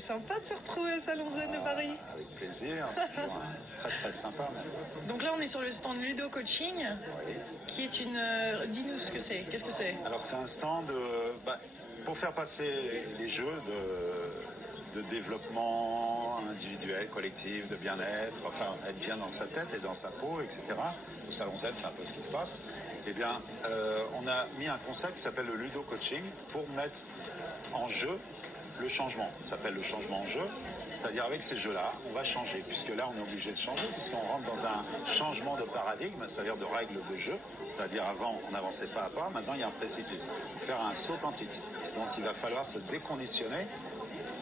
sympa de se retrouver au Salon Zen de Paris. Avec plaisir, c'est toujours très très sympa. Même. Donc là, on est sur le stand Ludo Coaching, Oui. qui est une... Dis-nous ce que c'est, qu'est-ce que c'est? Alors c'est un stand pour faire passer les jeux de développement individuel, collectif, de bien-être, enfin être bien dans sa tête et dans sa peau, etc. Au Salon Z, c'est un peu ce qui se passe. Eh bien, on a mis un concept qui s'appelle le Ludo Coaching pour mettre en jeu le changement. Ça s'appelle le changement en jeu. C'est-à-dire avec ces jeux-là, on va changer, puisque là on est obligé de changer, puisqu'on rentre dans un changement de paradigme, c'est-à-dire de règles de jeu. C'est-à-dire avant on n'avançait pas à pas, maintenant il y a un précipice. Il faut faire un saut quantique. Donc il va falloir se déconditionner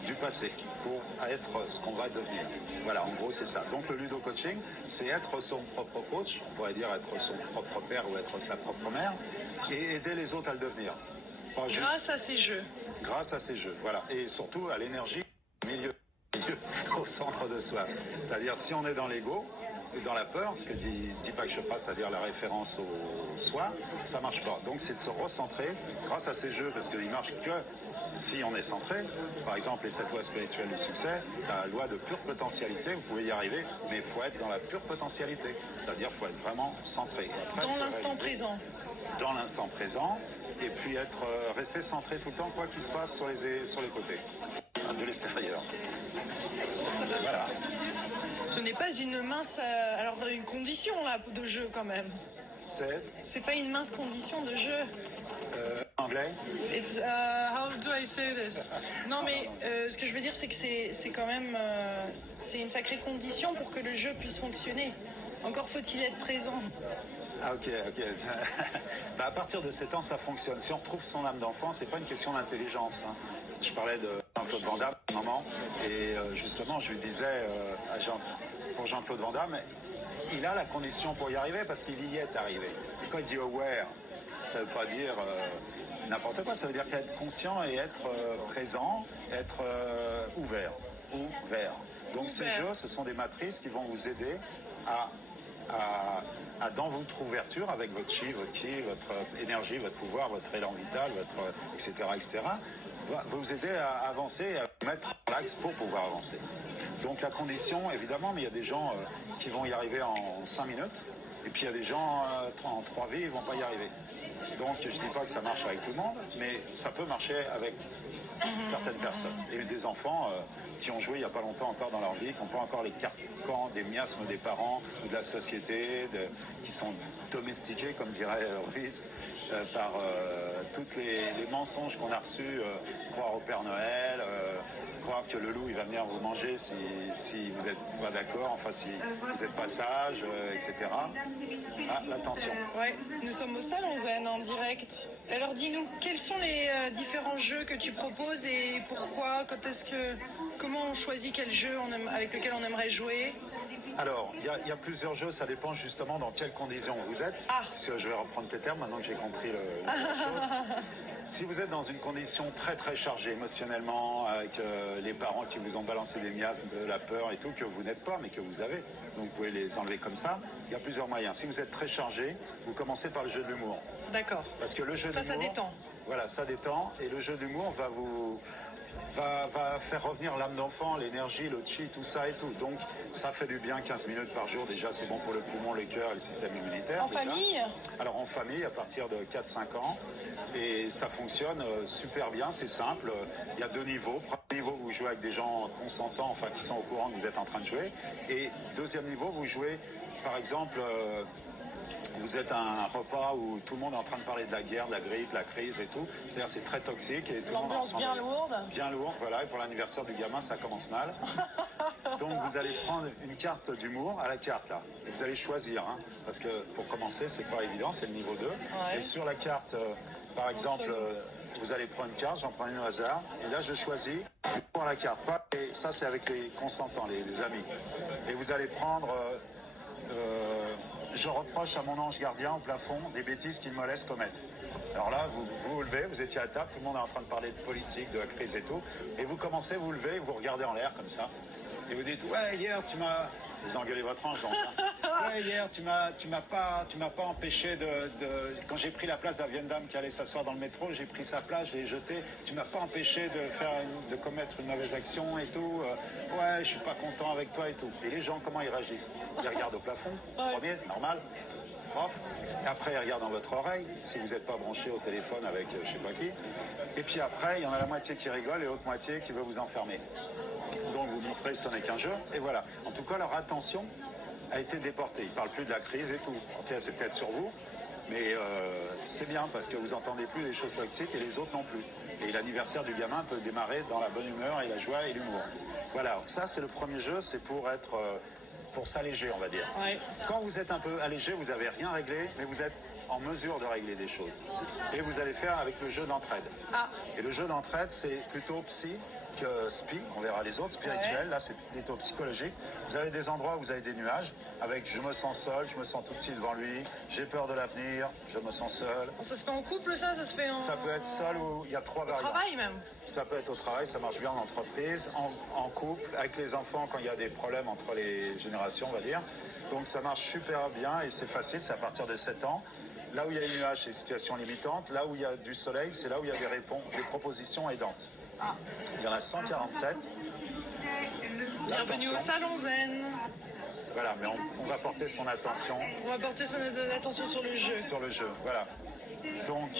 du passé pour être ce qu'on va devenir. Voilà, en gros c'est ça. Donc le Ludo Coaching, c'est être son propre coach, on pourrait dire être son propre père ou être sa propre mère, et aider les autres à le devenir. Grâce à ces jeux. Grâce à ces jeux, voilà. Et surtout à l'énergie au centre de soi. C'est-à-dire si on est dans l'ego ou dans la peur, ce que dit Deepak Chopra, c'est-à-dire la référence au soi, ça marche pas. Donc c'est de se recentrer grâce à ces jeux, parce qu'ils marchent que si on est centré. Par exemple, les 7 lois spirituelles du succès, la loi de pure potentialité, vous pouvez y arriver, mais il faut être dans la pure potentialité. C'est-à-dire qu'il faut être vraiment centré. Et après, dans l'instant présent. Dans l'instant présent, et puis rester centré tout le temps, quoi qu'il se passe sur les côtés, de l'extérieur. Voilà. Ce n'est pas une mince... alors une condition là de jeu quand même. C'est pas une mince condition de jeu. Anglais. It's how do I say this? Non mais ce que je veux dire c'est que c'est quand même c'est une sacrée condition pour que le jeu puisse fonctionner. Encore faut-il être présent. Ah ok. À partir de 7 ans, ça fonctionne. Si on retrouve son âme d'enfant, c'est pas une question d'intelligence. Hein. Je parlais de Jean-Claude Van Damme à un moment, et justement, je lui disais pour Jean-Claude Van Damme, il a la condition pour y arriver parce qu'il y est arrivé. Et quand il dit aware, ça veut pas dire n'importe quoi, ça veut dire qu'être conscient et être présent, être ouvert. Donc ces jeux, ce sont des matrices qui vont vous aider à dans votre ouverture avec votre chi, votre ki, votre énergie, votre pouvoir, votre élan vital, etc., va vous aider à avancer et à mettre l'axe pour pouvoir avancer. Donc la condition, évidemment, mais il y a des gens qui vont y arriver en 5 minutes, et puis il y a des gens en 3 vies, ils ne vont pas y arriver. Donc je ne dis pas que ça marche avec tout le monde, mais ça peut marcher avec certaines personnes. Et des enfants qui ont joué il n'y a pas longtemps encore dans leur vie, qui n'ont pas encore les carcans des miasmes des parents ou de la société, qui sont domestiqués, comme dirait Ruiz, par tous les mensonges qu'on a reçus, croire au Père Noël, croire que le loup il va venir vous manger si vous n'êtes pas d'accord, enfin si vous n'êtes pas sage, etc. Ah, l'attention. Ouais, nous sommes au Salon Zen en direct. Alors dis-nous, quels sont les différents jeux que tu proposes et pourquoi, comment on choisit quel jeu avec lequel on aimerait jouer? Alors, il y a plusieurs jeux, ça dépend justement dans quelles conditions vous êtes. Parce que je vais reprendre tes termes maintenant que j'ai compris le chose. Si vous êtes dans une condition très très chargée émotionnellement, avec les parents qui vous ont balancé des miasmes, de la peur et tout, que vous n'êtes pas, mais que vous avez, donc vous pouvez les enlever comme ça, il y a plusieurs moyens. Si vous êtes très chargé, vous commencez par le jeu de l'humour. D'accord. Parce que le jeu d'humour... Ça détend. Voilà, ça détend, et le jeu d'humour va faire revenir l'âme d'enfant, l'énergie, le chi, tout ça et tout. Donc ça fait du bien 15 minutes par jour. Déjà, c'est bon pour le poumon, le cœur et le système immunitaire. En famille? Alors en famille, à partir de 4-5 ans. Et ça fonctionne super bien, c'est simple. Il y a 2 niveaux. Premier niveau, vous jouez avec des gens consentants, enfin qui sont au courant que vous êtes en train de jouer. Et deuxième niveau, vous jouez, par exemple... vous êtes à un repas où tout le monde est en train de parler de la guerre, de la grippe, la crise et tout. C'est-à-dire c'est très toxique. Et l'ambiance bien lourde. Bien lourde, voilà. Et pour l'anniversaire du gamin, ça commence mal. Donc vous allez prendre une carte d'humour à la carte là. Et vous allez choisir, hein, parce que pour commencer, c'est pas évident, c'est le niveau 2. Ouais. Et sur la carte, par exemple, vous allez prendre une carte, j'en prends une au hasard. Et là, je choisis pour la carte. Et ça, c'est avec les consentants, les amis. Et vous allez prendre... je reproche à mon ange gardien au plafond des bêtises qu'il me laisse commettre. Alors là, vous levez, vous étiez à table, tout le monde est en train de parler de politique, de la crise et tout, et vous commencez, vous levez, vous regardez en l'air comme ça, et vous dites, ouais, hier, tu m'as Vous engueulez votre ange, donc. Hein. Ouais, hier, tu m'as pas empêché quand j'ai pris la place de la vieille dame qui allait s'asseoir dans le métro, j'ai pris sa place, je l'ai jetée. Tu m'as pas empêché de commettre une mauvaise action et tout. Ouais, je suis pas content avec toi et tout. Et les gens, comment ils réagissent? Ils regardent au plafond, premier, normal. Off. Et après, ils regardent dans votre oreille, si vous n'êtes pas branché au téléphone avec je sais pas qui. Et puis après, il y en a la moitié qui rigole et l'autre moitié qui veut vous enfermer. Donc vous montrez ce n'est qu'un jeu, et voilà. En tout cas, leur attention a été déportée. Ils ne parlent plus de la crise et tout. Ok, c'est peut-être sur vous, mais c'est bien parce que vous n'entendez plus les choses toxiques et les autres non plus. Et l'anniversaire du gamin peut démarrer dans la bonne humeur et la joie et l'humour. Voilà, alors ça c'est le premier jeu, c'est pour être... pour s'alléger, on va dire. Ouais. Quand vous êtes un peu allégé, vous n'avez rien réglé, mais vous êtes en mesure de régler des choses. Et vous allez faire avec le jeu d'entraide. Ah. Et le jeu d'entraide, c'est plutôt psy que spi, on verra les autres, spirituel, ouais. Là c'est plutôt psychologique. Vous avez des endroits où vous avez des nuages, avec je me sens seul, je me sens tout petit devant lui, j'ai peur de l'avenir, je me sens seul. Ça se fait en couple, ça se fait en... Ça peut être seul ou il y a trois variantes. Au travail même. Ça peut être au travail, ça marche bien en entreprise, en couple, avec les enfants quand il y a des problèmes entre les générations, on va dire. Donc ça marche super bien et c'est facile, c'est à partir de 7 ans. Là où il y a des nuages, c'est des situations limitantes. Là où il y a du soleil, c'est là où il y a des propositions aidantes. Ah. Il y en a 147. Bienvenue au Salon Zen. Voilà, mais on va porter son attention. On va porter son attention sur le jeu. Sur le jeu, voilà. Donc,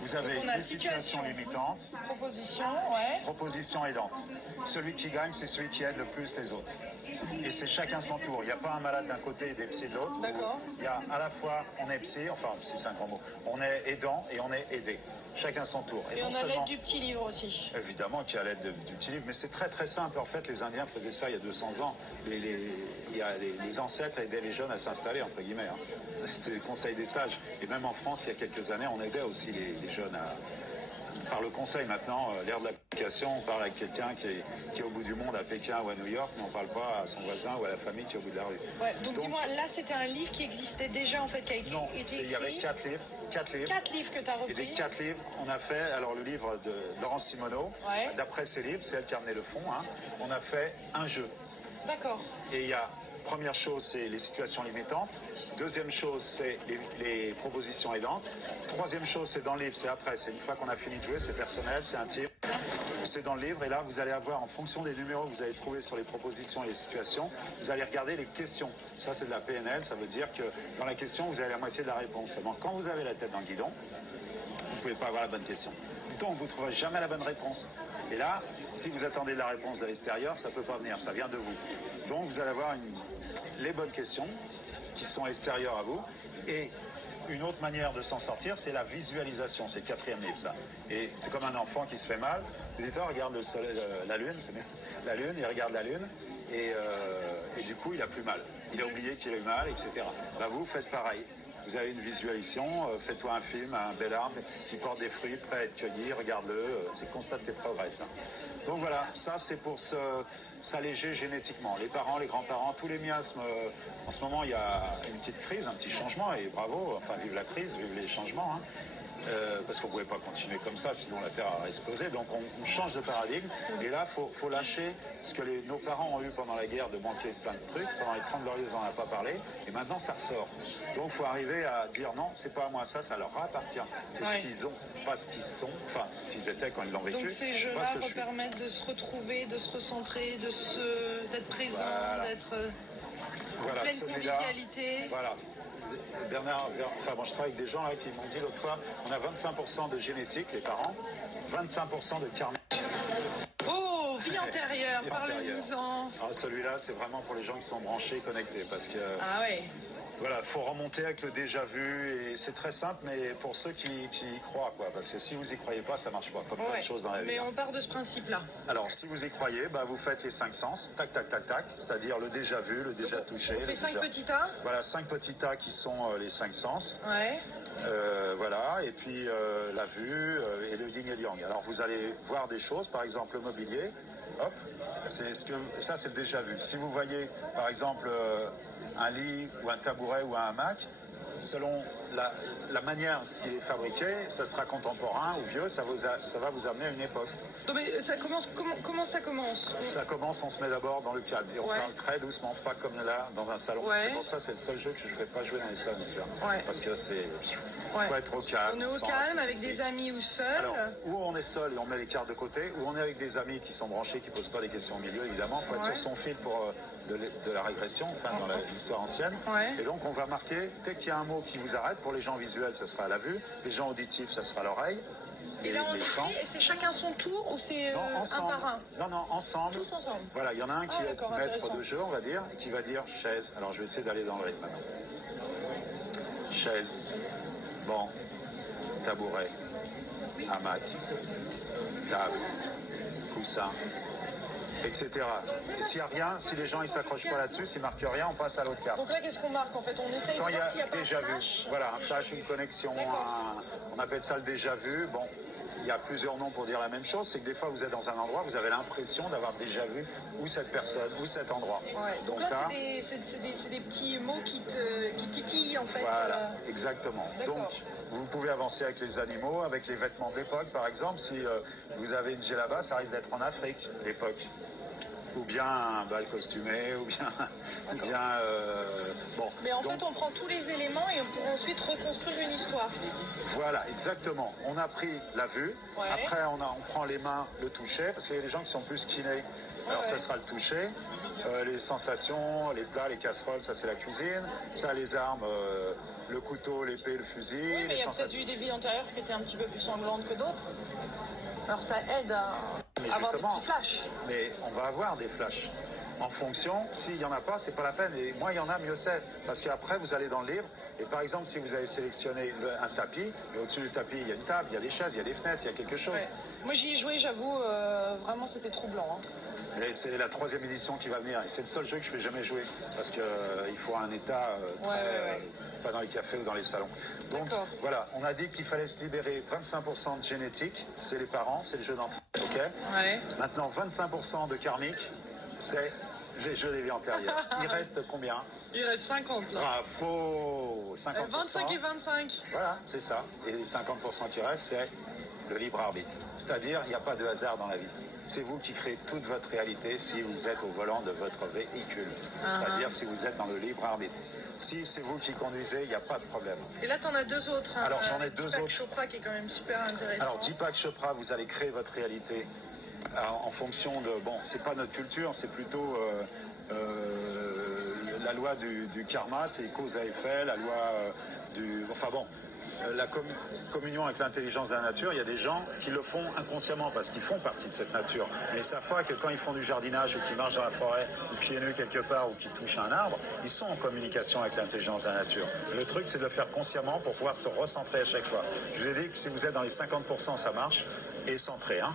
vous avez donc des situations limitantes. Proposition, ouais. Proposition aidante. Celui qui gagne, c'est celui qui aide le plus les autres. Et c'est chacun son tour. Il n'y a pas un malade d'un côté et des psys de l'autre. D'accord. Il y a à la fois, on est psy, enfin psy c'est un grand mot, on est aidant et on est aidé. Chacun son tour. Et on a l'aide du petit livre aussi. Évidemment qu'il y a l'aide du petit livre, mais c'est très très simple. En fait, les Indiens faisaient ça il y a 200 ans. Les ancêtres aidaient les jeunes à s'installer, entre guillemets. Hein. C'est le conseil des sages. Et même en France, il y a quelques années, on aidait aussi les jeunes par le conseil. Maintenant, l'ère de l'application, on parle avec quelqu'un qui est au bout du monde à Pékin ou à New York, mais on ne parle pas à son voisin ou à la famille qui est au bout de la rue. Ouais, donc dis-moi, là c'était un livre qui existait déjà en fait, qui a été non, écrit. Il y avait 4 livres. 4 livres que tu as repris. Et des 4 livres, on a fait, alors le livre de Laurence Simoneau, ouais. D'après ses livres, c'est elle qui a amené le fond, hein, on a fait un jeu. D'accord. Et il y a, première chose, c'est les situations limitantes. Deuxième chose, c'est les propositions aidantes. Troisième chose, c'est dans le livre, c'est après. C'est une fois qu'on a fini de jouer, c'est personnel, c'est intime. C'est dans le livre et là, vous allez avoir, en fonction des numéros que vous avez trouvés sur les propositions et les situations, vous allez regarder les questions. Ça, c'est de la PNL, ça veut dire que dans la question, vous avez la moitié de la réponse. Seulement, quand vous avez la tête dans le guidon, vous ne pouvez pas avoir la bonne question. Donc, vous ne trouverez jamais la bonne réponse. Et là, si vous attendez la réponse de l'extérieur, ça ne peut pas venir, ça vient de vous. Donc, vous allez avoir les bonnes questions qui sont extérieures à vous. Et une autre manière de s'en sortir, c'est la visualisation. C'est le 4e livre, ça. Et c'est comme un enfant qui se fait mal. Vous dites, oh, regarde le soleil, la lune, c'est bien. La lune, il regarde la lune. Et du coup, il a plus mal. Il a oublié qu'il a eu mal, etc. Ben, vous faites pareil. Vous avez une visualisation, fais-toi un film, un bel arbre qui porte des fruits prêt à être cueilli, regarde-le, c'est constate tes progrès, ça. Donc voilà, ça c'est pour s'alléger génétiquement. Les parents, les grands-parents, tous les miasmes, en ce moment il y a une petite crise, un petit changement, et bravo, enfin vive la crise, vive les changements, hein. Parce qu'on ne pouvait pas continuer comme ça, sinon la Terre a explosé. Donc on change de paradigme. Et là, il faut lâcher ce que nos parents ont eu pendant la guerre, de manquer de plein de trucs. Pendant les 30 glorieuses, on n'en a pas parlé. Et maintenant, ça ressort. Donc il faut arriver à dire non, c'est pas à moi ça, ça leur appartient. C'est ce qu'ils ont, pas ce qu'ils sont, enfin ce qu'ils étaient quand ils l'ont vécu. Donc ces jeux-là permettent de se retrouver, de se recentrer, d'être présent, voilà. D'être pleine convivialité. Voilà. Bernard, enfin bon, je travaille avec des gens là, qui m'ont dit l'autre fois, on a 25% de génétique, les parents, 25% de karmique. Oh, vie antérieure, parlez-nous-en. Celui-là, c'est vraiment pour les gens qui sont branchés, connectés, parce que... Ah ouais. Voilà, il faut remonter avec le déjà vu, et c'est très simple, mais pour ceux qui y croient, quoi, parce que si vous y croyez pas, ça marche pas, comme plein de choses dans la vie. Mais on part de ce principe-là. Alors, si vous y croyez, bah, vous faites les 5 sens, tac, tac, tac, tac, c'est-à-dire le déjà vu, le déjà touché. On fait 5 petits tas. Voilà, 5 petits tas qui sont les 5 sens. Ouais. Voilà, et puis la vue et le yin et le yang. Alors, vous allez voir des choses, par exemple le mobilier, hop, ça c'est le déjà vu. Si vous voyez, par exemple... un lit ou un tabouret ou un hamac, selon la manière qui est fabriquée, ça sera contemporain ou vieux, ça va vous amener à une époque. Non, mais ça commence, comment ça commence? Ça commence, on se met d'abord dans le calme et on Ouais. parle très doucement, pas comme là dans un salon. Ouais. C'est pour ça c'est le seul jeu que je ne fais pas jouer dans les salles d'hiver. Ouais. Parce que c'est... Ouais. faut être au calme. On est au sans calme avec activité. des amis ou seuls. Alors, ou on est seul et on met les cartes de côté, ou on est avec des amis qui sont branchés, qui ne posent pas des questions au milieu, évidemment. Il faut être Ouais. sur son fil pour de la régression, enfin dans l'histoire ancienne. Ouais. Et donc on va marquer, dès qu'il y a un mot qui vous arrête, pour les gens visuels, ça sera la vue, les gens auditifs, ça sera l'oreille. Et là, on les chants. écrit, et c'est chacun son tour ou c'est Non, un ensemble. par un? Non, ensemble. Tous ensemble. Voilà, il y en a un qui Ah, est d'accord, maître intéressant. de jeu, on va dire, et qui va dire chaise. Alors je vais essayer d'aller dans le rythme maintenant. Chaise, banc, tabouret, hamac, table, coussin, etc. Et s'il n'y a rien, si les gens ne s'accrochent pas là-dessus, s'ils ne marquent rien, on passe à l'autre carte. Donc là, qu'est-ce qu'on marque en fait? On essaye de Quand il y voir s'il n'y a a pas déjà un vu, flash. voilà, un flash, une connexion, D'accord. on appelle ça le déjà vu. Bon, il y a plusieurs noms pour dire la même chose. C'est que des fois, vous êtes dans un endroit, vous avez l'impression d'avoir déjà vu ou cette personne ou cet endroit. Ouais. Donc là, c'est des petits mots qui titillent en fait. Voilà, exactement. D'accord. Donc, vous pouvez avancer avec les animaux, avec les vêtements de l'époque. Par exemple, si vous avez une djellaba, ça risque d'être en Afrique, l'époque. Ou bien un bal costumé, ou bien... bon. Mais en donc, fait, on prend tous les éléments et on peut ensuite reconstruire une histoire. voilà, exactement. On a pris la vue. Ouais. Après, on prend les mains, le toucher, parce qu'il y a des gens qui sont plus kinés. Alors, Ouais. ça sera le toucher. Les sensations, les plats, les casseroles, ça c'est la cuisine. Ça, les armes, le couteau, l'épée, le fusil. Oui, mais les il y a peut-être sensations. eu des vies antérieures qui étaient un petit peu plus sanglantes que d'autres. Alors ça aide à Mais avoir des justement, petits flashs. mais on va avoir des flashs. En fonction, s'il n'y en a pas, c'est pas la peine. Et moins il y en a, mieux c'est. Parce qu'après, vous allez dans le livre. Et par exemple, si vous avez sélectionné un tapis, et au-dessus du tapis, il y a une table, il y a des chaises, il y a des fenêtres, il y a quelque chose. Ouais. Moi j'y ai joué, j'avoue, vraiment c'était troublant. Hein. Et c'est la 3e édition qui va venir. Et c'est le seul jeu que je ne fais jamais jouer. Parce qu'il faut un état très, Ouais. pas dans les cafés ou dans les salons. Donc D'accord. voilà, on a dit qu'il fallait se libérer 25% de génétique. C'est les parents, c'est le jeu d'entrée. OK. Ouais. Maintenant, 25% de karmique, c'est les jeux des vies antérieures. Il reste combien? Il reste 50 là. Bravo! 50%. 25 et 25. Voilà, c'est ça. Et les 50% qui restent, c'est le libre arbitre. C'est-à-dire, il n'y a pas de hasard dans la vie. C'est vous qui créez toute votre réalité si vous êtes au volant de votre véhicule. C'est-à-dire si vous êtes dans le libre arbitre. Si c'est vous qui conduisez, il n'y a pas de problème. Et là, t'en as deux autres. Hein. Alors, j'en ai deux Deepak autres. Chopra qui est quand même super intéressant. Alors, Deepak Chopra, vous allez créer votre réalité en fonction de... Bon, c'est pas notre culture, c'est plutôt la loi du karma, c'est cause à effet, la loi du... Enfin bon, la communion avec l'intelligence de la nature, il y a des gens qui le font inconsciemment parce qu'ils font partie de cette nature. Mais ils savent pas que quand ils font du jardinage ou qu'ils marchent dans la forêt ou pieds nus quelque part ou qu'ils touchent un arbre, ils sont en communication avec l'intelligence de la nature. Le truc, c'est de le faire consciemment pour pouvoir se recentrer à chaque fois. Je vous ai dit que si vous êtes dans les 50%, ça marche. Et centré. Hein.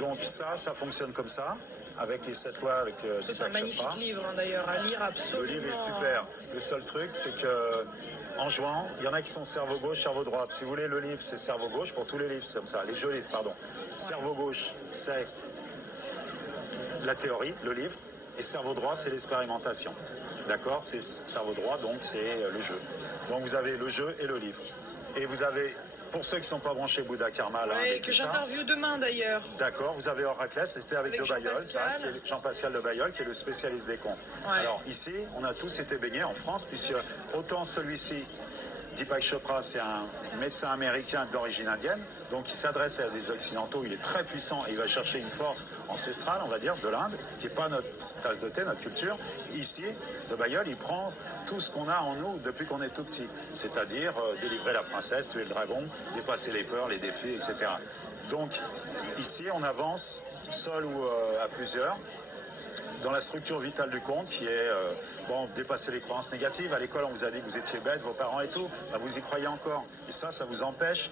Donc ça fonctionne comme ça, avec les 7 lois, avec Ça, c'est un magnifique Chopra. livre hein, d'ailleurs, à lire absolument. Le livre est super. Le seul truc, c'est que en jouant, il y en a qui sont cerveau gauche, cerveau droit. Si vous voulez, le livre, c'est cerveau gauche pour tous les livres, c'est comme ça. Les jeux livres, pardon. Cerveau gauche, c'est la théorie, le livre, et cerveau droit, c'est l'expérimentation. D'accord? C'est cerveau droit, donc c'est le jeu. Donc vous avez le jeu et le livre. Et vous avez, pour ceux qui ne sont pas branchés Bouddha Karma, là, Ouais, avec que ça, j'interviewe demain d'ailleurs. d'accord, vous avez Oraclès, c'était avec De Bailleul, Jean-Pascal. Jean-Pascal De Bailleul, qui est le spécialiste des comptes. Ouais. Alors ici, on a tous été baignés en France, puisque autant celui-ci, Deepak Chopra, c'est un médecin américain d'origine indienne, donc il s'adresse à des occidentaux, il est très puissant et il va chercher une force ancestrale, on va dire, de l'Inde, qui n'est pas notre tasse de thé, notre culture. Ici, De Bailleul, il prend tout ce qu'on a en nous depuis qu'on est tout petit, c'est-à-dire délivrer la princesse, tuer le dragon, dépasser les peurs, les défis, etc. Donc ici, on avance seul ou à plusieurs, dans la structure vitale du conte qui est, dépasser les croyances négatives. À l'école, on vous a dit que vous étiez bête, vos parents et tout, bah, vous y croyez encore. Et ça vous empêche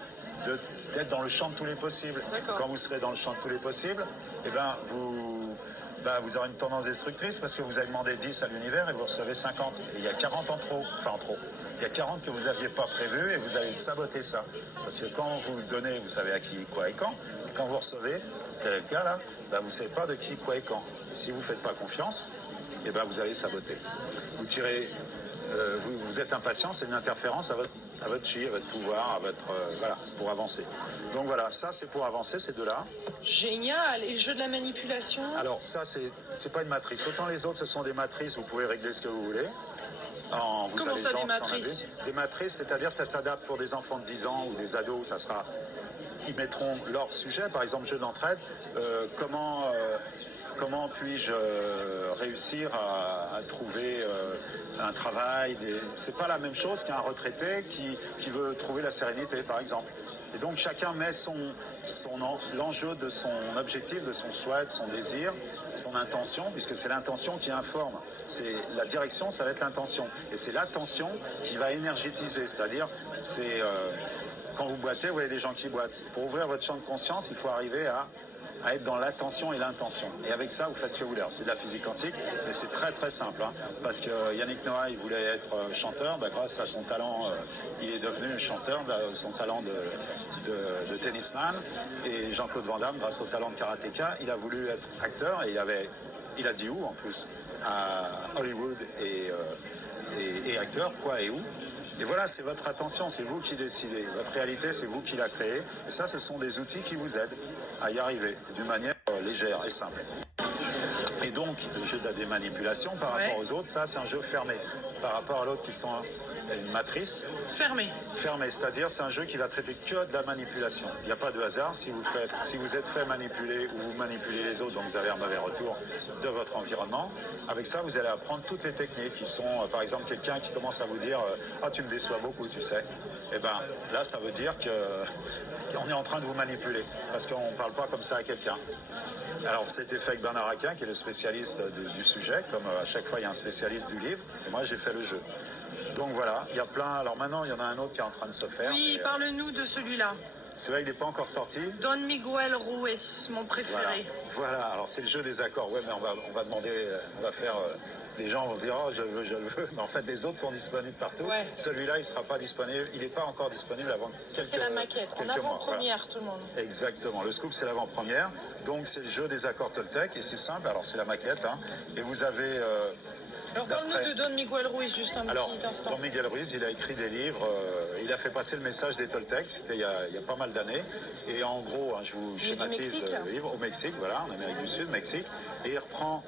d'être dans le champ de tous les possibles. D'accord. Quand vous serez dans le champ de tous les possibles, eh ben, vous aurez une tendance destructrice parce que vous avez demandé 10 à l'univers et vous recevez 50. Et il y a 40 en trop, enfin en trop. Il y a 40 que vous n'aviez pas prévu et vous allez saboter ça. Parce que quand vous donnez, vous savez à qui, quoi et quand. Et quand vous recevez, tel est le cas là, ben, vous ne savez pas de qui, quoi et quand. Et si vous ne faites pas confiance, eh ben, vous allez saboter. Vous tirez, vous êtes impatient, c'est une interférence à votre à votre chi, à votre pouvoir, à votre voilà, pour avancer. Donc voilà, ça c'est pour avancer, ces deux-là. Génial. Et le jeu de la manipulation? Alors ça c'est pas une matrice. Autant les autres ce sont des matrices, vous pouvez régler ce que vous voulez. Comment ça, des matrices? Des matrices, c'est-à-dire ça s'adapte pour des enfants de 10 ans ou des ados, ça sera. Ils mettront leur sujet, par exemple jeu d'entraide, comment puis-je réussir à trouver un travail. C'est pas la même chose qu'un retraité qui veut trouver la sérénité, par exemple. Et donc chacun met l'enjeu de son objectif, de son souhait, de son désir, son intention, puisque c'est l'intention qui informe. La direction, ça va être l'intention. Et c'est l'attention qui va énergétiser, c'est-à-dire quand vous boitez, vous voyez des gens qui boitent. Pour ouvrir votre champ de conscience, il faut arriver à être dans l'attention et l'intention. Et avec ça, vous faites ce que vous voulez. C'est de la physique quantique, mais c'est très très simple. Parce que Yannick Noah, il voulait être chanteur. Grâce à son talent, il est devenu chanteur, son talent de tennisman. Et Jean-Claude Van Damme, grâce au talent de karatéka, il a voulu être acteur. Et il a dit où en plus? À Hollywood et acteur, quoi et où? Et voilà, c'est votre attention, c'est vous qui décidez. Votre réalité, c'est vous qui la créez. Et ça, ce sont des outils qui vous aident à y arriver d'une manière légère et simple. Et donc, le jeu de la manipulation par rapport aux autres, ça, c'est un jeu fermé. Par rapport à l'autre qui sont une matrice. Fermé. Fermé, c'est-à-dire c'est un jeu qui va traiter que de la manipulation. Il n'y a pas de hasard. Si vous êtes fait manipuler ou vous manipulez les autres, donc vous avez un mauvais retour de votre environnement, avec ça, vous allez apprendre toutes les techniques qui sont, par exemple, quelqu'un qui commence à vous dire « Ah, tu me déçois beaucoup, tu sais ». Eh bien, là, ça veut dire qu'on est en train de vous manipuler, parce qu'on ne parle pas comme ça à quelqu'un. Alors, c'était fait avec Bernard Aquin, qui est le spécialiste du sujet, comme à chaque fois, il y a un spécialiste du livre, et moi, j'ai fait le jeu. Donc voilà, il y a plein. Alors maintenant, il y en a un autre qui est en train de se faire. Oui, parle-nous de celui-là. Celui-là, il n'est pas encore sorti. Don Miguel Ruiz, mon préféré. Voilà. Alors c'est le jeu des accords. Ouais, mais on va demander, on va faire. Les gens vont se dire, oh, je le veux. Mais en fait, les autres sont disponibles partout. Ouais. Celui-là, il ne sera pas disponible. Il n'est pas encore disponible avant Ça, c'est la maquette. En avant-première, voilà. Tout le monde. Exactement. Le scoop, c'est l'avant-première. Donc, c'est le jeu des accords Toltec. Et c'est simple. Alors, c'est la maquette. Et vous avez. Alors, parle-nous de Don Miguel Ruiz, juste un petit instant. Don Miguel Ruiz, il a écrit des livres, il a fait passer le message des Toltecs, c'était il y a pas mal d'années. Et en gros, je vous schématise le livre, au Mexique, voilà, en Amérique du Sud, Mexique. Et il reprend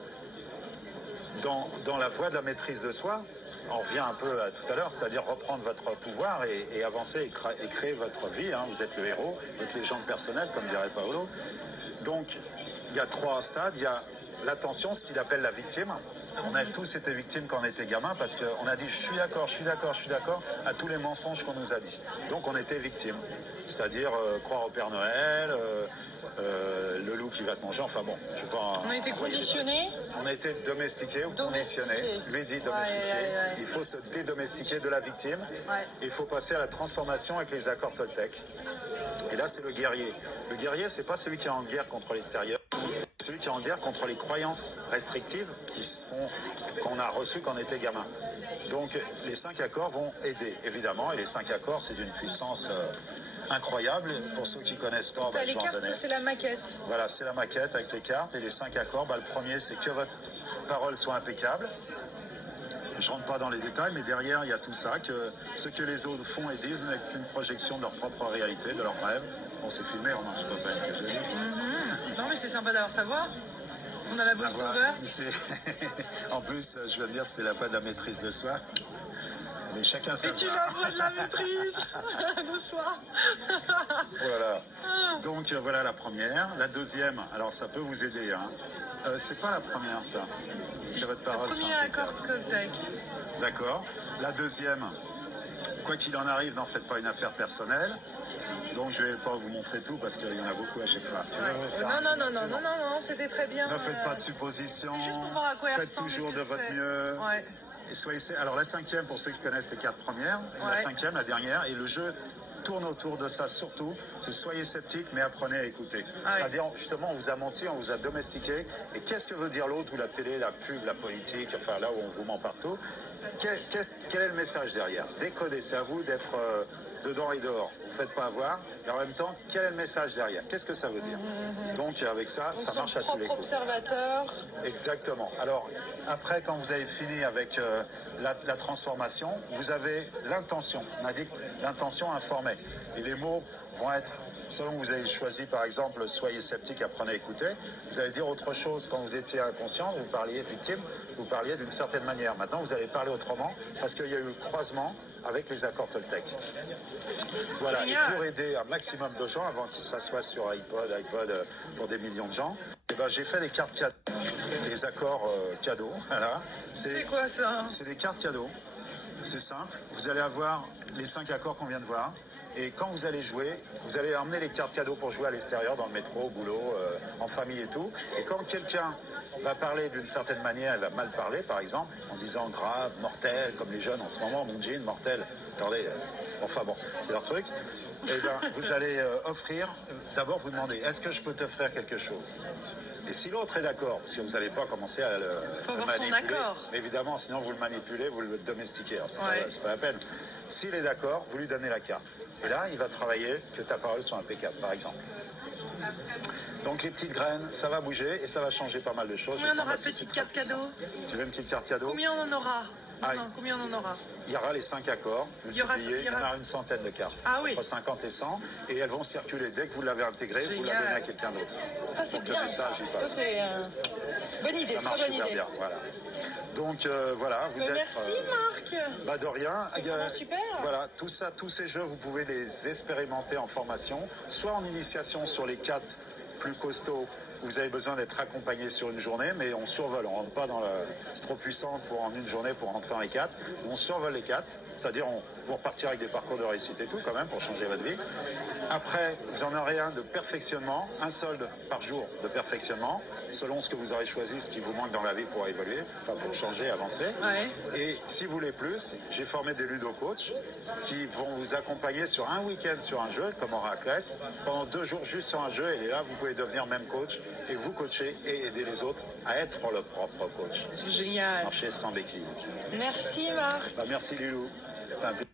dans la voie de la maîtrise de soi, on revient un peu à tout à l'heure, c'est-à-dire reprendre votre pouvoir et avancer et créer votre vie. Vous êtes le héros, votre légende personnelle, comme dirait Paolo. Donc, il y a 3 stades. Il y a l'attention, ce qu'il appelle la victime. On a tous été victimes quand on était gamin parce qu'on a dit je suis d'accord, je suis d'accord, je suis d'accord à tous les mensonges qu'on nous a dit. Donc on était victimes. C'est-à-dire croire au Père Noël, le loup qui va te manger, enfin bon. Je sais pas, on a été conditionnés. On a été domestiqués ou conditionnés. Lui dit domestiqués. Ouais. Il faut se dédomestiquer de la victime. Ouais. Il faut passer à la transformation avec les accords Toltec. Et là c'est le guerrier. Le guerrier, c'est pas celui qui est en guerre contre l'extérieur. Celui qui est en guerre contre les croyances restrictives qu'on a reçues quand on était gamin. Donc les 5 accords vont aider, évidemment, et les 5 accords, c'est d'une puissance incroyable. Pour ceux qui ne connaissent pas, je vais en donner. C'est la maquette. Voilà, c'est la maquette avec les cartes, et les 5 accords, le premier, c'est que votre parole soit impeccable. Je ne rentre pas dans les détails, mais derrière, il y a tout ça, que ce que les autres font et disent n'est qu'une projection de leur propre réalité, de leurs rêves. On s'est filmé, on ne peut pas que je le dise. Non, mais c'est sympa d'avoir ta voix. On a la voix sauveur. En plus, je veux dire, c'était la voix de la maîtrise de soi. Mais chacun sa voix. Et tu la voix de la maîtrise de soi. Voilà. Donc, voilà la première. La deuxième, alors ça peut vous aider. C'est pas la première, ça. Si, votre parole, le premier accord Toltec. D'accord. La deuxième, quoi qu'il en arrive, n'en faites pas une affaire personnelle. Donc je ne vais pas vous montrer tout parce qu'il y en a beaucoup à chaque fois. Non, c'était très bien. Ne faites pas de suppositions. C'est juste pour voir à quoi faites toujours de votre mieux. Ouais. Et soyez. Alors la 5e, pour ceux qui connaissent les 4 premières, la 5e, la dernière, et le jeu tourne autour de ça surtout, c'est soyez sceptiques mais apprenez à écouter. C'est-à-dire justement on vous a menti, on vous a domestiqué, et qu'est-ce que veut dire l'autre, ou la télé, la pub, la politique, enfin là où on vous ment partout, quel est le message derrière? Décoder, c'est à vous d'être dedans et dehors. Vous ne faites pas avoir. Et en même temps, quel est le message derrière? Qu'est-ce que ça veut dire? Donc avec ça, ça marche à tous les coups. Observateur. Exactement. Alors après, quand vous avez fini avec la transformation, vous avez l'intention. On a dit que l'intention informée. Et les mots vont être, selon que vous avez choisi par exemple, soyez sceptique, apprenez à écouter, vous allez dire autre chose. Quand vous étiez inconscient, vous parliez victime, vous parliez d'une certaine manière. Maintenant, vous allez parler autrement parce qu'il y a eu le croisement avec les accords Toltec. Voilà, et pour aider un maximum de gens, avant qu'ils s'assoient sur iPod pour des millions de gens, eh ben, j'ai fait des cartes cadeaux, les accords cadeaux. Voilà. C'est quoi ça? C'est des cartes cadeaux, c'est simple, vous allez avoir les 5 accords qu'on vient de voir, et quand vous allez jouer, vous allez emmener les cartes cadeaux pour jouer à l'extérieur, dans le métro, au boulot, en famille et tout, et quand quelqu'un va parler d'une certaine manière, elle va mal parler par exemple, en disant grave, mortel, comme les jeunes en ce moment, mon jean, mortel, attendez, enfin bon, c'est leur truc, et ben, vous allez offrir, d'abord vous demandez, est-ce que je peux t'offrir quelque chose? Et si l'autre est d'accord, parce que vous n'allez pas commencer à le manipuler, accord. évidemment, sinon vous le manipulez, vous le domestiquez, alors c'est pas la peine. S'il est d'accord, vous lui donnez la carte. Et là, il va travailler que ta parole soit impeccable, par exemple. Donc les petites graines, ça va bouger et ça va changer pas mal de choses. Combien on aura de petites cartes cadeaux? Tu veux une petite carte cadeau? Combien on en aura? Non, combien on en aura? Il y aura les 5 accords multipliés, il y en aura une centaine de cartes, entre 50 et 100, et elles vont circuler. Dès que vous l'avez intégrée, vous la donnez à quelqu'un d'autre. Ça c'est bien, ça c'est bonne idée, ça marche très bonne super idée. Bien, voilà. Donc voilà, vous êtes... Merci Marc. De rien. C'est vraiment super. Voilà, tout ça, tous ces jeux, vous pouvez les expérimenter en formation, soit en initiation sur les 4 plus costauds. Vous avez besoin d'être accompagné sur une journée, mais on survole, on ne rentre pas dans le... C'est trop puissant pour en une journée pour rentrer dans les 4. On survole les 4, c'est-à-dire vous repartir avec des parcours de réussite et tout quand même pour changer votre vie. Après, vous en aurez un de perfectionnement, un solde par jour de perfectionnement, selon ce que vous aurez choisi, ce qui vous manque dans la vie pour évoluer, enfin pour changer, avancer. Ouais. Et si vous voulez plus, j'ai formé des ludo-coachs qui vont vous accompagner sur un week-end sur un jeu, comme Oraclès, pendant 2 jours juste sur un jeu, et là vous pouvez devenir même coach et vous coacher et aider les autres à être leur propre coach. C'est génial. Marcher sans béquille. Merci Marc. Merci Lilou. C'est un plaisir.